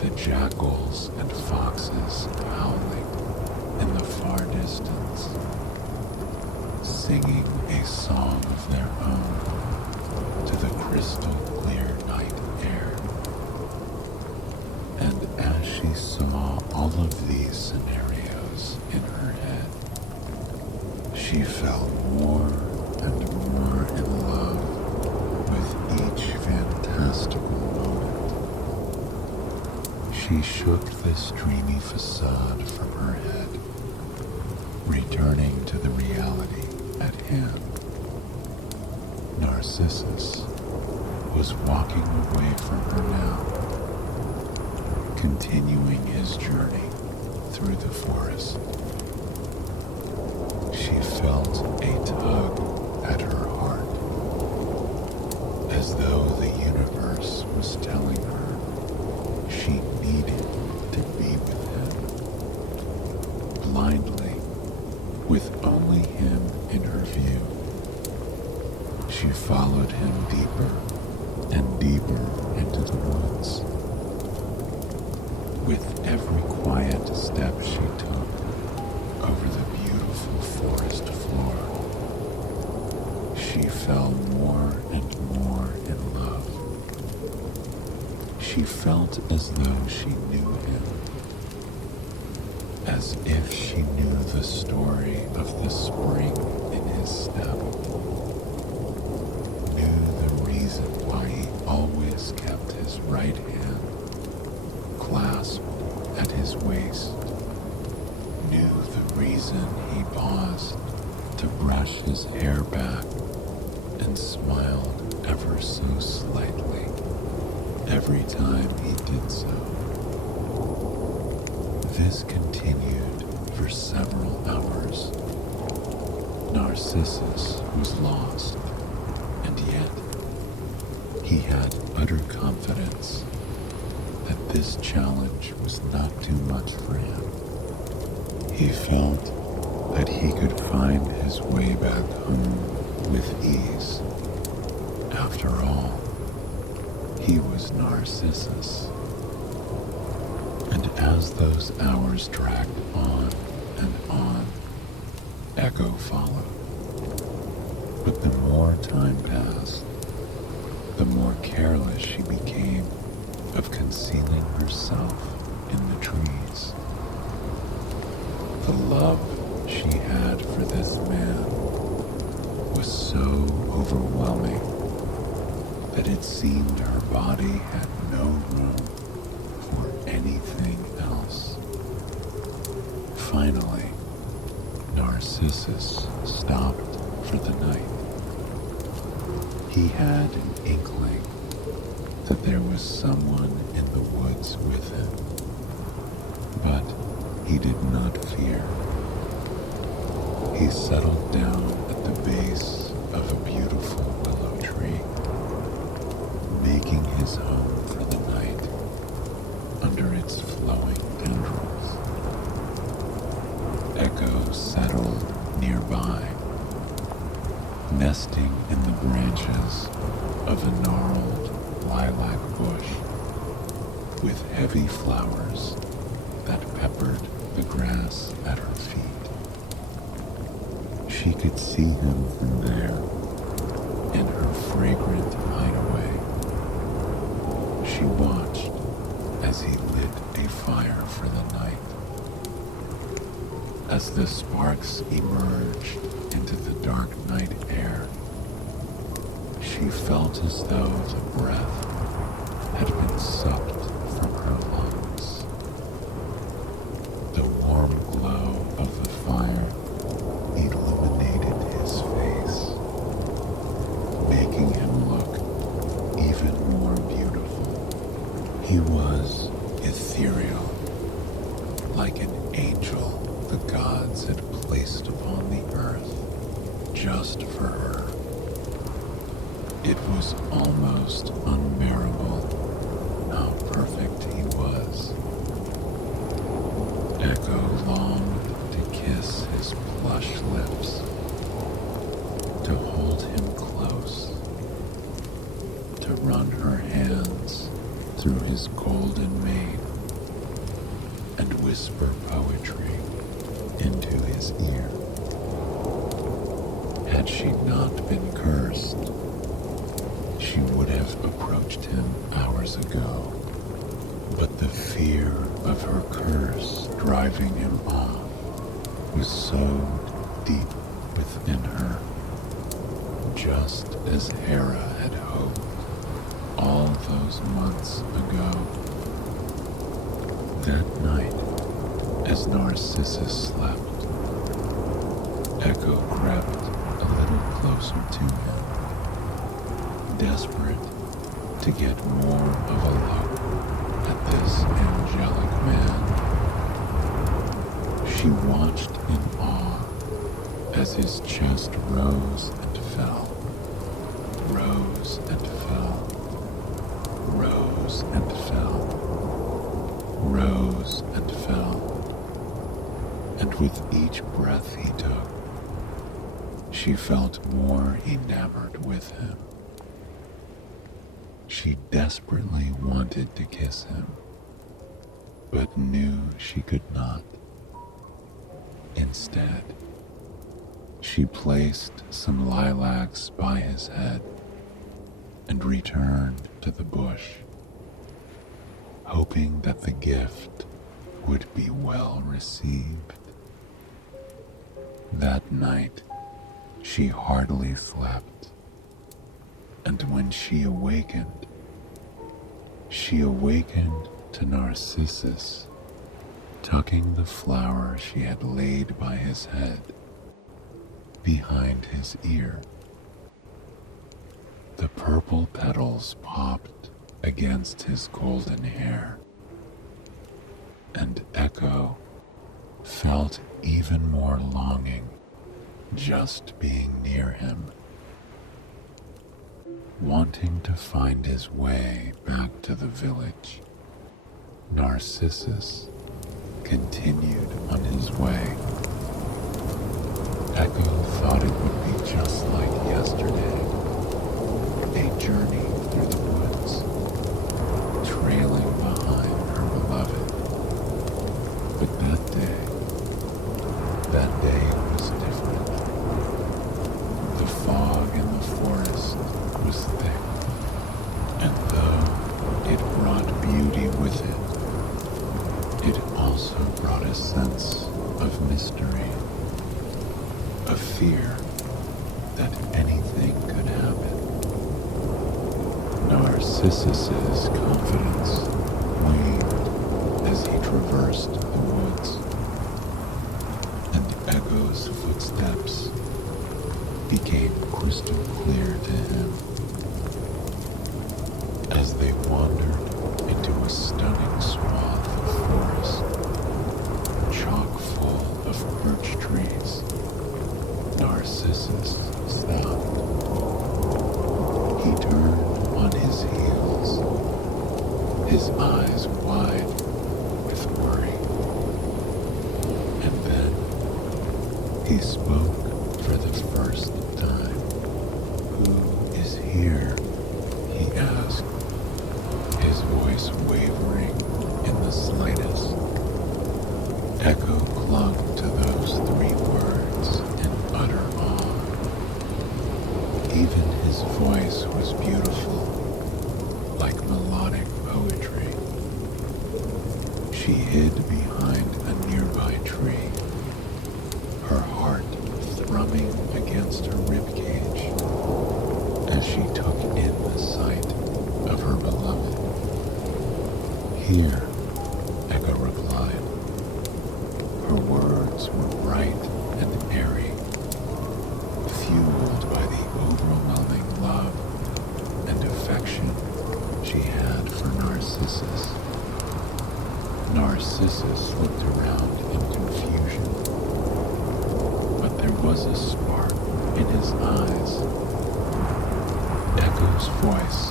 the jackals and foxes howling in the far distance, singing a song of their own to the crystal clear night air. And as she saw all of these scenarios in her head, she fell more and more in love with each fantastical moment. She shook this dreamy facade from her head, returning to the reality at hand. Narcissus was walking away from her now, continuing his journey through the forest. She felt a tug at her heart, as though the universe was telling her she needed to be with him. Blindly, with only him in her view, she followed him deeper and deeper into the woods. With every quiet step she took over the beautiful forest floor, she fell more and more in love. She felt as though she knew him, as if she knew the story of the spring in his step, knew the reason why he always kept his right hand clasped at his waist, knew the reason he paused to brush his hair back and smiled ever so slightly every time he did so. This continued for several hours. Narcissus was lost, and yet he had utter confidence that this challenge was not too much for him. He felt that he could find his way back home with ease. After all, he was Narcissus. And as those hours dragged on, Echo followed. But the more time passed, the more careless she became of concealing herself in the trees. The love she had for this man was so overwhelming that it seemed her body had no room for anything else. Finally, Narcissus stopped for the night. He had an inkling that there was someone in the woods with him, but he did not fear. He settled down at the base of a beautiful willow tree, making his home glowing tendrils. Echo settled nearby, nesting in the branches of a gnarled lilac bush with heavy flowers that peppered the grass at her feet. She could see him from there in her fragrant hideaway. She watched as he lit a fire for the night. As the sparks emerged into the dark night air, she felt as though the breath had been sucked from her lungs. The warm glow of the fire illuminated his face, making him look even more beautiful. He was ethereal, like an angel the gods had placed upon the earth just for her. It was almost unbearable how perfect he was. Echo longed to kiss his plush lips, to hold him close, to run her hands through his golden mane and whisper poetry into his ear. Had she not been cursed, she would have approached him hours ago. But the fear of her curse driving him off was sowed deep within her, just as Hera had hoped all those months ago. That night, as Narcissus slept, Echo crept a little closer to him, desperate to get more of a look at this angelic man. She watched in awe as his chest rose and fell, rose and fell, rose and fell, rose and fell. And with each breath he took, she felt more enamored with him. She desperately wanted to kiss him, but knew she could not. Instead, she placed some lilacs by his head and returned to the bush, hoping that the gift would be well received. That night, she hardly slept, and when she awakened to Narcissus tucking the flower she had laid by his head behind his ear. The purple petals popped against his golden hair, and Echo felt even more longing just being near him. Wanting to find his way back to the village, Narcissus continued on his way. Echo thought it would be just like yesterday, a journey through the woods, trailing behind her beloved. But that day was different. The fog in the forest was thick, and though it brought beauty with it, it also brought a sense of mystery, a fear that anything could happen. Narcissus's confidence waned as he traversed the woods, and Echo's footsteps became crystal clear to him. As they wandered into a stunning swath of forest, chock full of birch trees, Narcissus stopped. He turned on his heels, his eyes wide with voice wavering in the slightest. Echo clung to those 3 words in utter awe. Even his voice was beautiful, like melodic poetry. She hid behind a nearby tree, her heart thrumming against her ribcage as she took in the sight of her beloved. "Here," Echo replied. Her words were bright and airy, fueled by the overwhelming love and affection she had for Narcissus. Narcissus looked around in confusion, but there was a spark in his eyes. Echo's voice,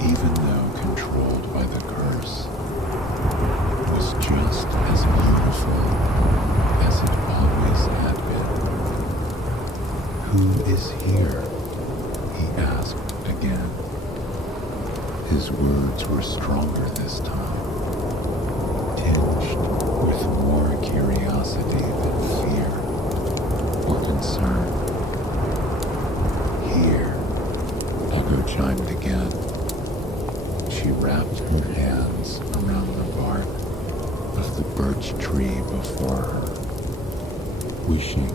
even though controlled by the curse, was just as beautiful as it always had been. "Who is here?" he asked again. His words were stronger this time, tinged with more curiosity than fear or concern. "Here," Echo chimed again. She wrapped her hands around the bark of the birch tree before her, wishing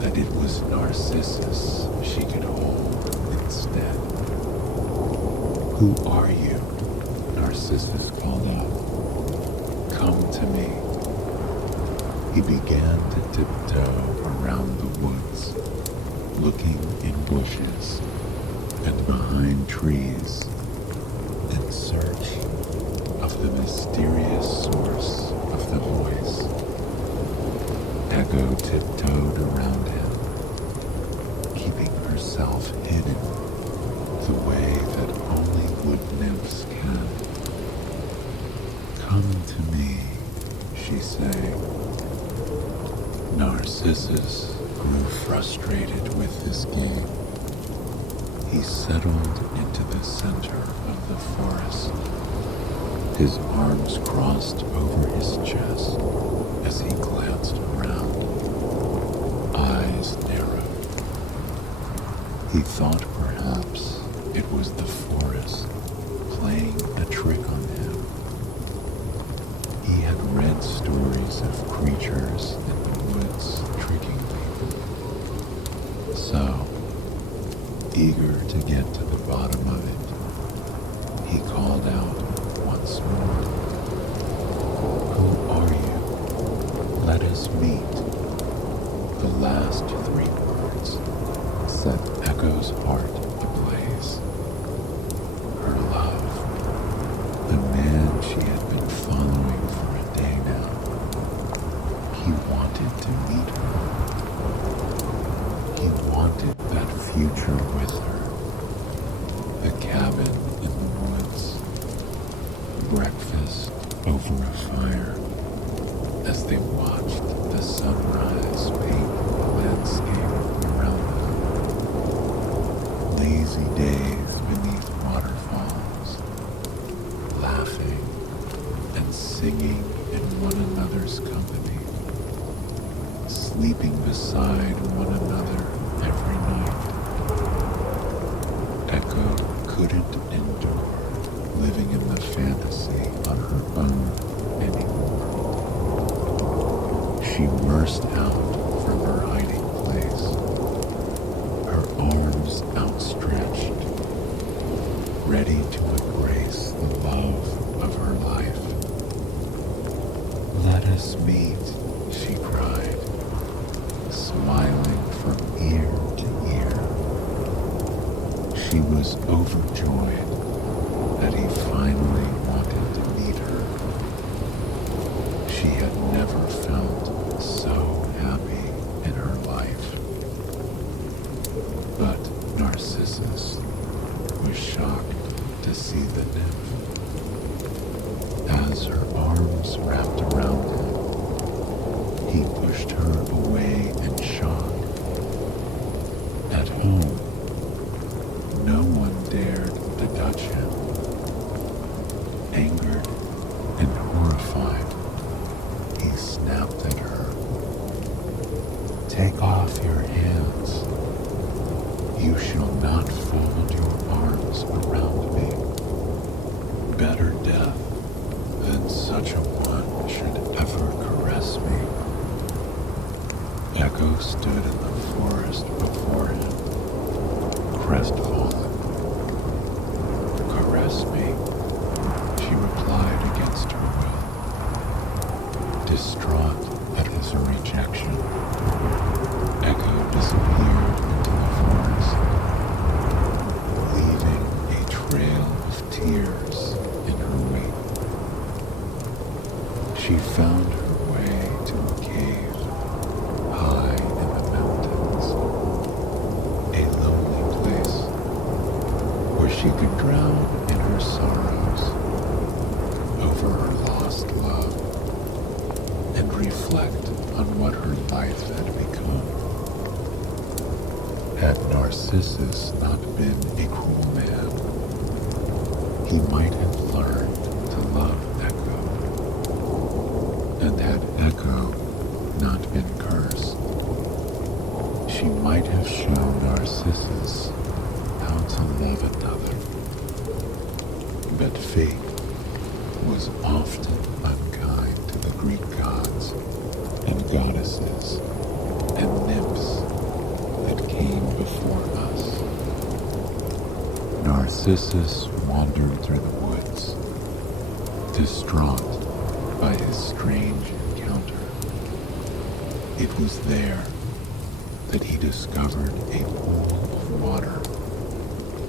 that it was Narcissus she could hold instead. "Who are you?" Narcissus called out. "Come to me." He began to tiptoe around the woods, looking in bushes and behind trees in search of the mysterious source of the voice. Echo tiptoed around him, keeping herself hidden the way that only wood nymphs can. "Come to me," she sang. Narcissus grew frustrated with this game. He settled into the center of the forest, his arms crossed over his chest as he glanced around, eyes narrowed. He thought perhaps it was the forest playing a trick on him. He had read stories of creatures in the woods tricking people. So, eager to get to the bottom of it, he called out once more. "Who are you? Let us meet." The last 3 words set Echo's heart ablaze. Her love, the man she had been following for a day now. He wanted to meet her. He wanted that future with her. The cabin in the woods, breakfast over a fire as they watched the sunrise paint the landscape around them. Lazy days beneath waterfalls, laughing and singing in one another's company, sleeping beside one another every night. Echo couldn't endure living in the fantasy on her own anymore. She burst out from her hiding place, her arms outstretched, ready to embrace the love of her life. "Let us meet," she cried, smiling from ear to ear. She was overjoyed that he finally wanted to meet her. She had never felt so happy in her life. But Narcissus was shocked to see the nymph. As her arms wrapped around him, he pushed her away in shock. At home, no one dared to touch him. terrified, he snapped at her. "Take off your hands. You shall not fold your arms around me. Better death than such a one should ever caress me." Echo stood in the forest before him, crestfallen. "Caress me," she replied against her will. Distraught at his rejection, Echo disappeared into the forest, leaving a trail of tears in her wake. She found her way to a cave high in the mountains, a lonely place where she could drown in her sorrows over her lost love and reflect on what her life had become. Had Narcissus not been a cruel man, he might have learned to love Echo. And had Echo not been cursed, she might have shown Narcissus how to love another. But fate was often unkind to the Greek gods and goddesses and nymphs that came before us. Narcissus wandered through the woods, distraught by his strange encounter. It was there that he discovered a pool of water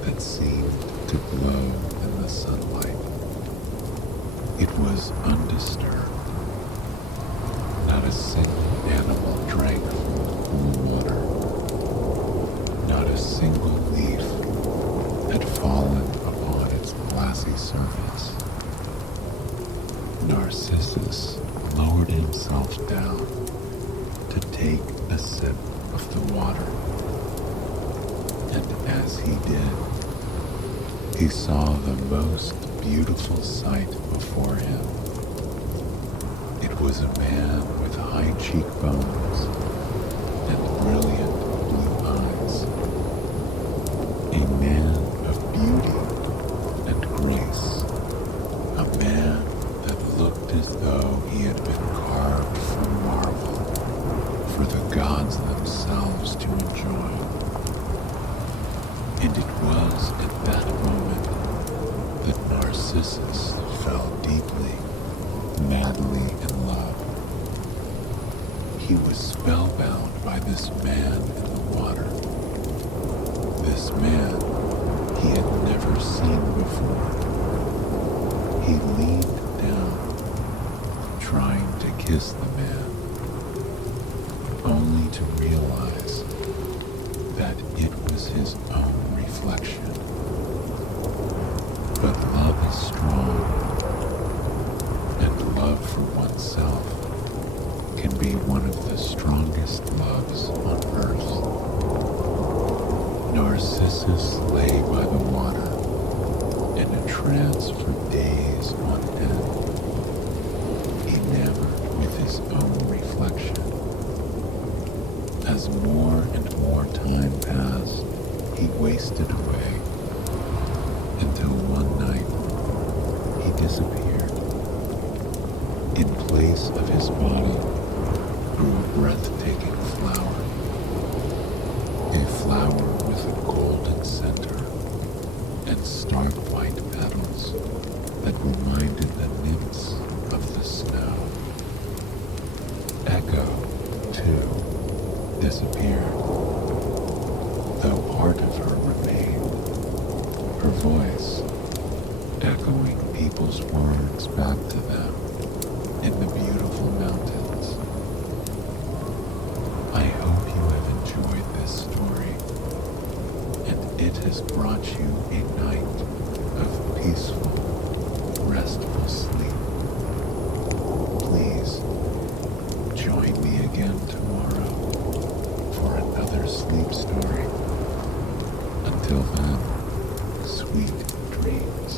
that seemed to glow in the sunlight. It was undisturbed. Not a single animal drank from the cool water. Not a single leaf had fallen upon its glassy surface. Narcissus lowered himself down to take a sip of the water. And as he did, he saw the most beautiful sight before him. It was a man with high cheekbones and brilliant blue eyes. A man of beauty and grace. A man that looked as though he had been carved from marble for the gods themselves to enjoy. And it was at that moment that Narcissus fell deeply, madly in love. He was spellbound by this man in the water. This man he had never seen before. He leaned down, trying to kiss the man, only to realize that it was his own reflection. But love is strong, and love for oneself can be one of the strongest loves on earth. Narcissus lay by the water in a trance for days on end, enamored with his own reflection. As more and more time passed, he wasted away until one night he disappeared. In place of his body grew a breathtaking flower. A flower with a golden center and stark white petals that reminded the nymphs of the snow. Echo, too, disappeared, though part of her remained. Her voice, echoing people's words back to them in the beautiful mountains. I hope you have enjoyed this story, and it has brought you a night of peaceful, restful sleep. Please join me again tomorrow for another sleep story. Until then, sweet dreams.